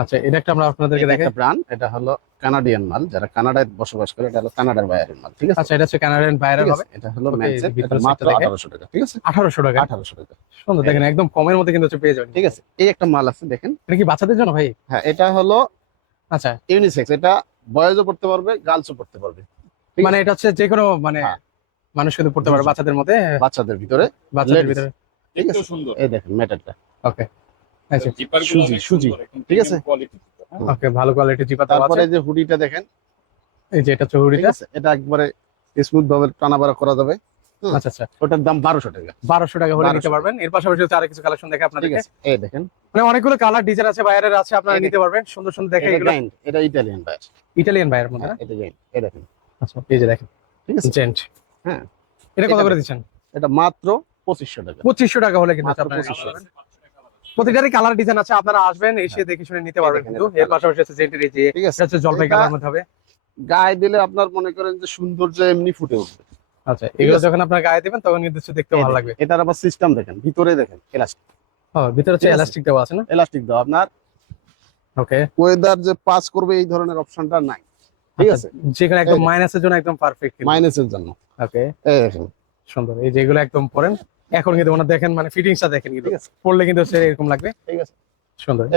আচ্ছা, এটা একটা আমরা আপনাদেরকে এটা দেখাই। একটা ব্র্যান্ড, এটা হলো কানাডিয়ান মাল, যারা কানাডায় বসবাস করে, এটা হলো কানাডার বাইরের মাল, ঠিক আছে? আচ্ছা, এটা হচ্ছে কানাডিয়ান ভাইরাল ঠিক হবে। আছে, এটা হলো ওকে, ম্যানসেট, এটা ভিতরের মাত্র সাইডটা দেখে 1800 টাকা, ঠিক আছে? 1800 টাকা। 1800 টাকা। সুন্দর, এই দেখেন দেখেন, একদম কমের মধ্যে কিন্তু হচ্ছে পেয়ে যাবেন। ঠিক আছে। এই একটা মাল আছে দেখেন, এটা কি বাচ্চাদের জন্য ভাই? হ্যাঁ এটা হলো আচ্ছা, ইউনিসেক্স, এটা বয়েজও পড়তে পারবে, গার্লসও পড়তে পারবে, ঠিক মানে আছে? এটা হচ্ছে যে কোনো মানে হ্যাঁ, মানুষ কিন্তু পড়তে জি, পারে জি। বাচ্চাদের মধ্যে, বাচ্চাদের ভিতরে, বাচ্চাদের ladies, ভিতরে। ঠিক আছে? সুন্দর। এই দেখেন মেটালটা, ওকে, আচ্ছা, সুজি, সুজি, ঠিক আছে? হুম। ওকে, ভালো কোয়ালিটি জিপার দেওয়া আছে। তারপরে এই যে হুডিটা দেখেন, এই যে এটা ঠিক চৌড়িটা। আছে? এটা একবারে স্মুথ ভাবে টানা বাড়া করা যাবে। হুম। আচ্ছা আচ্ছা, ওটার দাম 1200 টাকা, 1200 টাকা হলে 1200 নিতে পারবেন। এর পাশাপাশি হচ্ছে আরো কিছু কালেকশন দেখে ঠিক আপনাদেরকে, আছে? এই দেখেন, মানে অনেকগুলো কালার ডিজাইন আছে, বাইরের আছে, আপনারা এই নিতে পারবেন সুন্দর সুন্দর দেখে। এটা এগুলো গাইন, এটা ইটালিয়ান বাইর, ইটালিয়ান বাইরের মধ্যে হ্যাঁ না? এটা গাইন, এই দেখেন, আচ্ছা, এই যে দেখেন ঠিক আছে? জেন্ট। হ্যাঁ, এটা কত এটা করে দেখেন। দিচ্ছেন? এটা মাত্র 2500 টাকা, 2500 টাকা হলে কিন্তু মাত্র আপনারা নিতে 2500। পারবেন। প্রতিটারই কালার ডিজাইন আছে, আপনারা আসবেন এসে দেখে শুনে নিতে পারবেন দেখেন কিন্তু। এটা এর colour। পাশাপাশি হচ্ছে জেন্টের এই যে ঠিক আছে? এটা হচ্ছে জলপাই এটা কালার মধ্যে হবে। গায়ে দিলে আপনার মনে করেন যে সৌন্দর্য এমনি ফুটে উঠবে। আচ্ছা, এগুলো আছে? যখন আপনার গায়ে দিবেন তখন কিন্তু হচ্ছে দেখতে এই ভালো দেখেন, লাগবে। এটার আবার সিস্টেম দেখেন, ভিতরে দেখেন এলাস্টিক, ভিতরে হচ্ছে ঠিক আছে? এলাস্টিক দেওয়া আছে না? এলাস্টিক দাও, আপনার ওকে, ওয়েদার যে পাস করবে এই ধরনের অপশনটা নাই, ঠিক আছে? যেখানে একদম এই দেখেন। মাইনাসের জন্য একদম পারফেক্ট। মাইনাসের জন্য, ওকে, এই দেখেন, সুন্দর। এই যে এগুলো একদম পরেন এখন কিন্তু ওনার দেখেন, মানে ফিটিংসটা দেখেন কিন্তু ঠিক আছে? পড়লে কিন্তু হচ্ছে এরকম লাগবে। ঠিক আছে। সুন্দর।